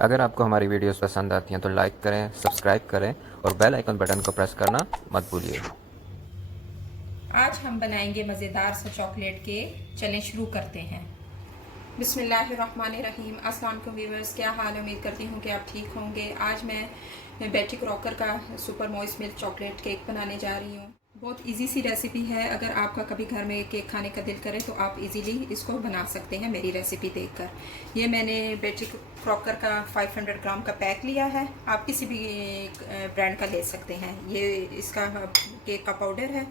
अगर आपको हमारी वीडियोस पसंद आती हैं तो लाइक करें, सब्सक्राइब करें और बेल आइकन बटन को प्रेस करना मत भूलिए। आज हम बनाएंगे मज़ेदार सा चॉकलेट केक। चलें शुरू करते हैं। बिस्मिल्लाहिर्रहमानिर्रहीम। अस्सलाम वालेकुम व्यूअर्स, क्या हाल है? उम्मीद करती हूँ कि आप ठीक होंगे। आज मैं बेटी क्रॉकर का super moist milk chocolate cake बनाने जा रही हूँ। बहुत इजी सी रेसिपी है। अगर आपका कभी घर में केक खाने का दिल करे तो आप इजीली इसको बना सकते हैं मेरी रेसिपी देखकर। ये मैंने बेटी क्रॉकर का 500 ग्राम का पैक लिया है। आप किसी भी ब्रांड का ले सकते हैं। ये इसका केक का पाउडर है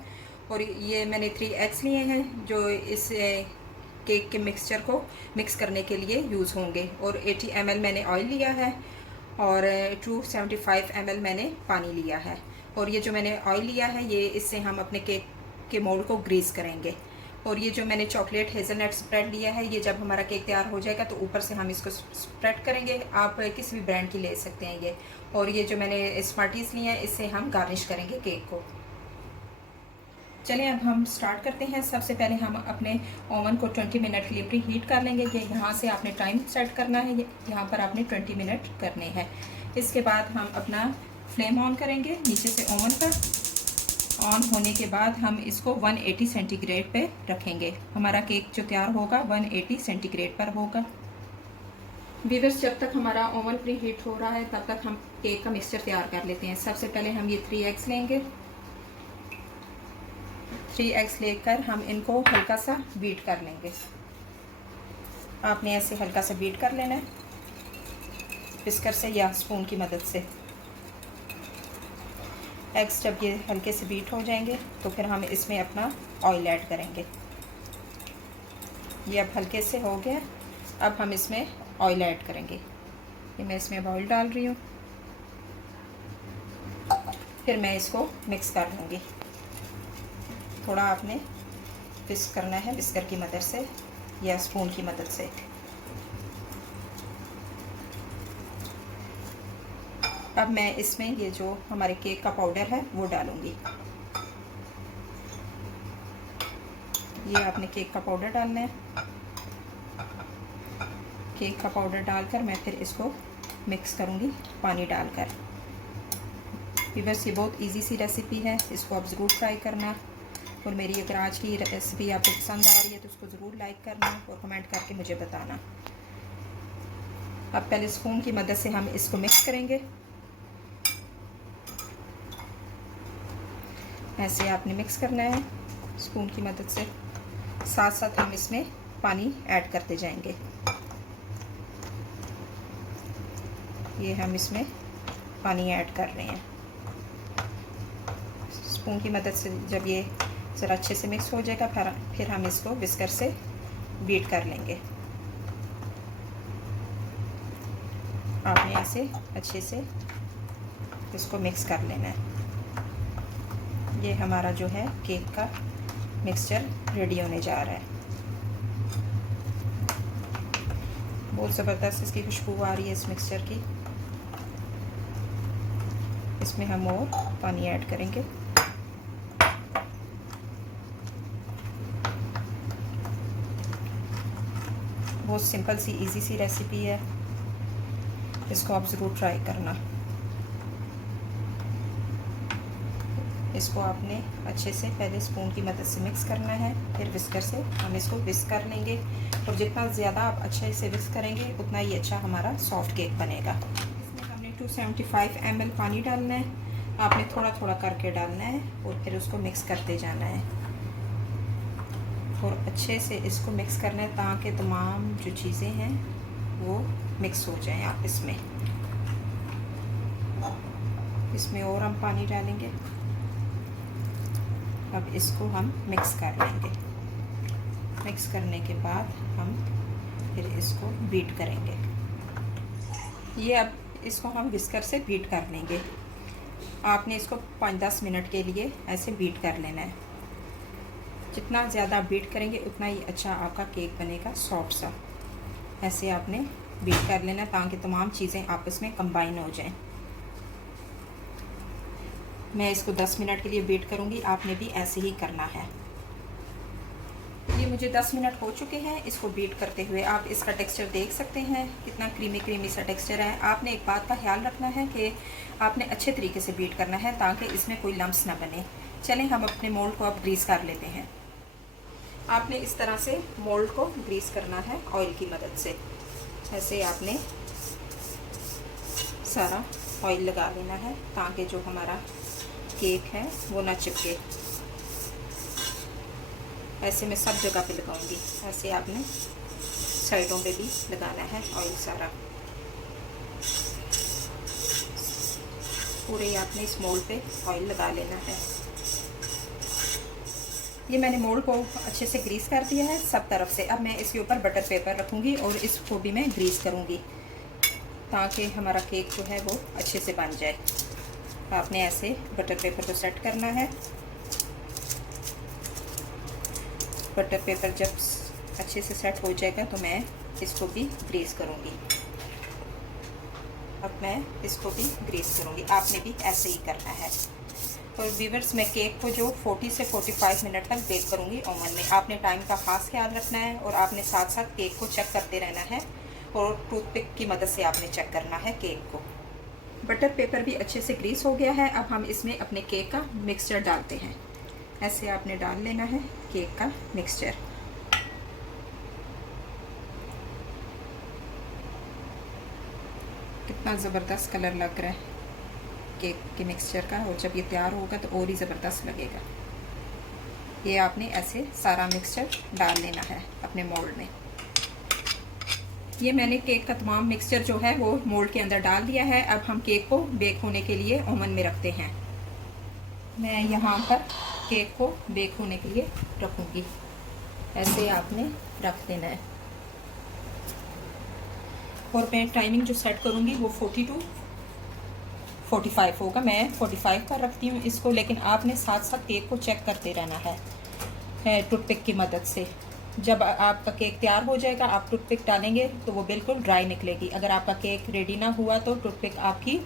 और ये मैंने 3 एग्स लिए हैं जो इस केक के मिक्सचर को मिक्स करने के लिए यूज़ होंगे। और 80 ml मैंने ऑयल लिया है और 275 ml मैंने पानी लिया है। और ये जो मैंने ऑयल लिया है ये इससे हम अपने केक के मोल्ड को ग्रीस करेंगे। और ये जो मैंने चॉकलेट हेज़लनट स्प्रेड लिया है, ये जब हमारा केक तैयार हो जाएगा तो ऊपर से हम इसको स्प्रेड करेंगे। आप किसी भी ब्रांड की ले सकते हैं ये। और ये जो मैंने स्मार्टीज़ लिए हैं इससे हम गार्निश करेंगे केक को। चलिए अब हम स्टार्ट करते हैं। सबसे पहले हम अपने ओवन को 20 मिनट के लिए प्री हीट कर लेंगे। ये यहाँ से आपने टाइम सेट करना है, यहाँ पर आपने 20 मिनट करने हैं। इसके बाद हम अपना फ्लेम ऑन करेंगे नीचे से ओवन का। ऑन होने के बाद हम इसको 180 सेंटीग्रेड पे रखेंगे। हमारा केक जो तैयार होगा 180 सेंटीग्रेड पर होगा। व्यूअर्स, जब तक हमारा ओवन प्री हीट हो रहा है तब तक हम केक का मिक्सचर तैयार कर लेते हैं। सबसे पहले हम ये 3 एग्स लेंगे। 3 एग्स लेकर हम इनको हल्का सा बीट कर लेंगे। आपने ऐसे हल्का सा बीट कर लेना है विस्कर से या स्पून की मदद से। एग्स जब ये हल्के से बीट हो जाएंगे तो फिर हम इसमें अपना ऑयल ऐड करेंगे। ये अब हल्के से हो गया। अब हम इसमें ऑयल ऐड करेंगे। ये मैं इसमें ऑयल डाल रही हूँ। फिर मैं इसको मिक्स कर लूँगी। थोड़ा आपने विस्क करना है विस्कर की मदद से या स्पून की मदद से। अब मैं इसमें ये जो हमारे केक का पाउडर है वो डालूंगी। ये आपने केक का पाउडर डालना है। केक का पाउडर डालकर मैं फिर इसको मिक्स करूंगी पानी डालकर। व्यूअर्स, ये बहुत इजी सी रेसिपी है, इसको आप ज़रूर ट्राई करना। और मेरी अगर आज की रेसिपी आपको पसंद आ रही है तो उसको ज़रूर लाइक करना और कमेंट करके मुझे बताना। अब पहले स्पून की मदद से हम इसको मिक्स करेंगे। ऐसे आपने मिक्स करना है स्पून की मदद से। साथ साथ हम इसमें पानी ऐड करते जाएंगे। ये हम इसमें पानी ऐड कर रहे हैं। स्पून की मदद से जब ये ज़रा अच्छे से मिक्स हो जाएगा फिर हम इसको विस्कर से बीट कर लेंगे। आपने ऐसे अच्छे से इसको मिक्स कर लेना है। ये हमारा जो है केक का मिक्सचर रेडी होने जा रहा है। बहुत ज़बरदस्त इसकी खुशबू आ रही है इस मिक्सचर की। इसमें हम और पानी ऐड करेंगे। बहुत सिंपल सी इजी सी रेसिपी है, इसको आप ज़रूर ट्राई करना। इसको आपने अच्छे से पहले स्पून की मदद से मिक्स करना है, फिर विस्कर से हम इसको विस्क कर लेंगे। और जितना ज़्यादा आप अच्छे से विस्क करेंगे उतना ही अच्छा हमारा सॉफ्ट केक बनेगा। इसमें हमने 275 ml पानी डालना है। आपने थोड़ा थोड़ा करके डालना है और फिर उसको मिक्स करते जाना है और अच्छे से इसको मिक्स करना है ताकि तमाम जो चीज़ें हैं वो मिक्स हो जाएं आपस में। इसमें और हम पानी डालेंगे। अब इसको हम मिक्स कर लेंगे। मिक्स करने के बाद हम फिर इसको बीट करेंगे। ये अब इसको हम विस्कर से बीट कर लेंगे। आपने इसको 5-10 मिनट के लिए ऐसे बीट कर लेना है। जितना ज़्यादा बीट करेंगे उतना ही अच्छा आपका केक बनेगा सॉफ्ट सा। ऐसे आपने बीट कर लेना ताकि तमाम चीज़ें आपस में कंबाइन हो जाएं। मैं इसको 10 मिनट के लिए बीट करूँगी, आपने भी ऐसे ही करना है। ये ये मुझे 10 मिनट हो चुके हैं इसको बीट करते हुए। आप इसका टेक्सचर देख सकते हैं कितना क्रीमी क्रीमी सा टेक्सचर है। आपने एक बात का ख्याल रखना है कि आपने अच्छे तरीके से बीट करना है ताकि इसमें कोई लम्स ना बने। चलें हम अपने मोल्ड को अब ग्रीस कर लेते हैं। आपने इस तरह से मोल्ड को ग्रीस करना है ऑयल की मदद से। ऐसे आपने सारा ऑयल लगा लेना है ताकि जो हमारा केक है वो ना चिपके। ऐसे मैं सब जगह पे लगाऊंगी। ऐसे आपने साइडों पे भी लगाना है ऑयल सारा। पूरे आपने इस मोल्ड पे ऑयल लगा लेना है। ये मैंने मोल्ड को अच्छे से ग्रीस कर दिया है सब तरफ से। अब मैं इसके ऊपर बटर पेपर रखूँगी और इसको भी मैं ग्रीस करूँगी ताकि हमारा केक जो है वो अच्छे से बन जाए। आपने ऐसे बटर पेपर को सेट करना है। बटर पेपर जब अच्छे से सेट हो जाएगा तो मैं इसको भी ग्रीस करूँगी। अब मैं इसको भी ग्रीस करूँगी। आपने भी ऐसे ही करना है। और व्यूअर्स मैं केक को जो 40 से 45 मिनट तक बेक करूँगी ओवन में। आपने टाइम का खास ख्याल रखना है और आपने साथ साथ केक को चेक करते रहना है और टूथपिक की मदद से आपने चेक करना है केक को। बटर पेपर भी अच्छे से ग्रीस हो गया है। अब हम इसमें अपने केक का मिक्सचर डालते हैं। ऐसे आपने डाल लेना है केक का मिक्सचर। कितना ज़बरदस्त कलर लग रहा है केक के मिक्सचर का, और जब ये तैयार होगा तो और ही ज़बरदस्त लगेगा। ये आपने ऐसे सारा मिक्सचर डाल लेना है अपने मोल्ड में। ये मैंने केक का तमाम मिक्सचर जो है वो मोल्ड के अंदर डाल दिया है। अब हम केक को बेक होने के लिए ओवन में रखते हैं। मैं यहाँ पर केक को बेक होने के लिए रखूँगी। ऐसे आपने रख देना है और मैं टाइमिंग जो सेट करूँगी वो 40 to 45 होगा। मैं 45 पर रखती हूँ इसको, लेकिन आपने साथ साथ केक को चेक करते रहना है टूथपिक की मदद से। जब आपका केक तैयार हो जाएगा आप टूथपिक डालेंगे तो वो बिल्कुल ड्राई निकलेगी। अगर आपका केक रेडी ना हुआ तो टूथपिक आपकी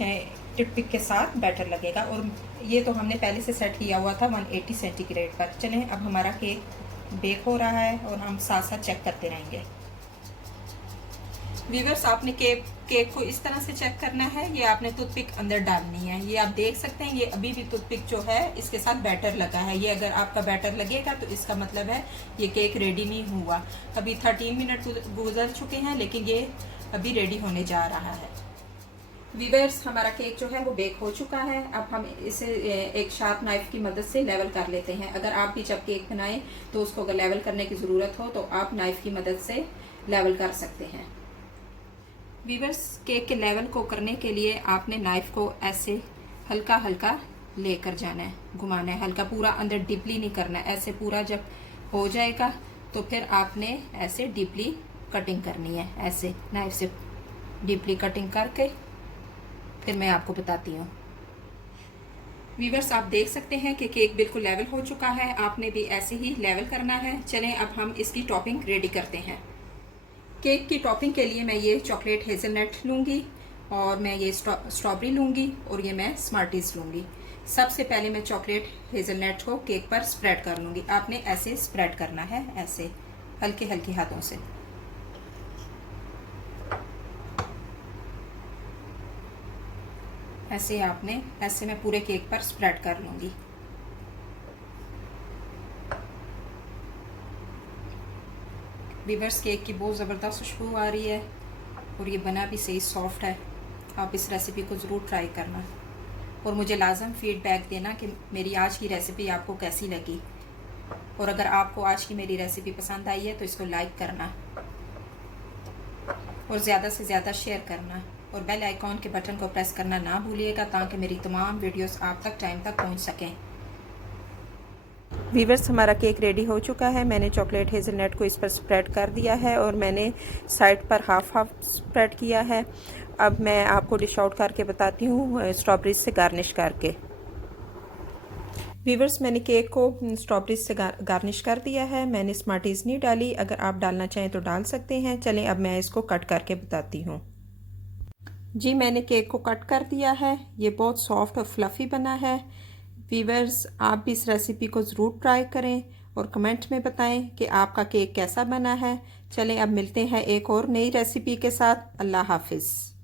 टूथपिक के साथ बैटर लगेगा। और ये तो हमने पहले से सेट किया हुआ था 180 सेंटीग्रेड पर। चलें अब हमारा केक बेक हो रहा है और हम साथ साथ चेक करते रहेंगे। व्यूअर्स आपने केक को इस तरह से चेक करना है। ये आपने टूथपिक अंदर डालनी है। ये आप देख सकते हैं ये अभी भी टूथपिक जो है इसके साथ बैटर लगा है। ये अगर आपका बैटर लगेगा तो इसका मतलब है ये केक रेडी नहीं हुआ। अभी 13 मिनट गुजर चुके हैं लेकिन ये अभी रेडी होने जा रहा है। व्यूअर्स हमारा केक जो है वो बेक हो चुका है। अब हम इसे एक शार्प नाइफ की मदद से लेवल कर लेते हैं। अगर आप भी जब केक बनाएं तो उसको अगर लेवल करने की ज़रूरत हो तो आप नाइफ की मदद से लेवल कर सकते हैं। व्यूअर्स केक के लेवल को करने के लिए आपने नाइफ को ऐसे हल्का हल्का लेकर जाना है, घुमाना है हल्का, पूरा अंदर डीपली नहीं करना है। ऐसे पूरा जब हो जाएगा तो फिर आपने ऐसे डीपली कटिंग करनी है। ऐसे नाइफ से डीपली कटिंग करके फिर मैं आपको बताती हूँ। व्यूअर्स आप देख सकते हैं कि केक बिल्कुल लेवल हो चुका है। आपने भी ऐसे ही लेवल करना है। चलें अब हम इसकी टॉपिंग रेडी करते हैं। केक की टॉपिंग के लिए मैं ये चॉकलेट हेज़लनट लूँगी और मैं ये स्ट्रॉबेरी लूँगी और ये मैं स्मार्टीज़ लूँगी। सबसे पहले मैं चॉकलेट हेज़लनट को केक पर स्प्रेड कर लूँगी। आपने ऐसे स्प्रेड करना है, ऐसे हल्के हल्के हाथों से। ऐसे आपने ऐसे मैं पूरे केक पर स्प्रेड कर लूँगी। व्यूअर्स केक की बहुत ज़बरदस्त खुशबू आ रही है और ये बना भी सही सॉफ्ट है। आप इस रेसिपी को ज़रूर ट्राई करना और मुझे लाजम फीडबैक देना कि मेरी आज की रेसिपी आपको कैसी लगी। और अगर आपको आज की मेरी रेसिपी पसंद आई है तो इसको लाइक करना और ज़्यादा से ज़्यादा शेयर करना और बेल आइकॉन के बटन को प्रेस करना ना भूलिएगा ताकि मेरी तमाम वीडियोस आप तक टाइम तक पहुंच सकें। व्यूअर्स हमारा केक रेडी हो चुका है। मैंने चॉकलेट हेज़लनट को इस पर स्प्रेड कर दिया है और मैंने साइड पर हाफ हाफ स्प्रेड किया है। अब मैं आपको डिश आउट करके बताती हूँ स्ट्रॉबेरी से गार्निश करके। व्यूअर्स मैंने केक को स्ट्रॉबेरी से गार्निश कर दिया है। मैंने स्मार्टीज़ नहीं डाली, अगर आप डालना चाहें तो डाल सकते हैं। चलें अब मैं इसको कट करके बताती हूँ। जी मैंने केक को कट कर दिया है। ये बहुत सॉफ्ट और फ्लफ़ी बना है। व्यूअर्स आप भी इस रेसिपी को ज़रूर ट्राई करें और कमेंट में बताएं कि आपका केक कैसा बना है। चलें अब मिलते हैं एक और नई रेसिपी के साथ। अल्लाह हाफिज़।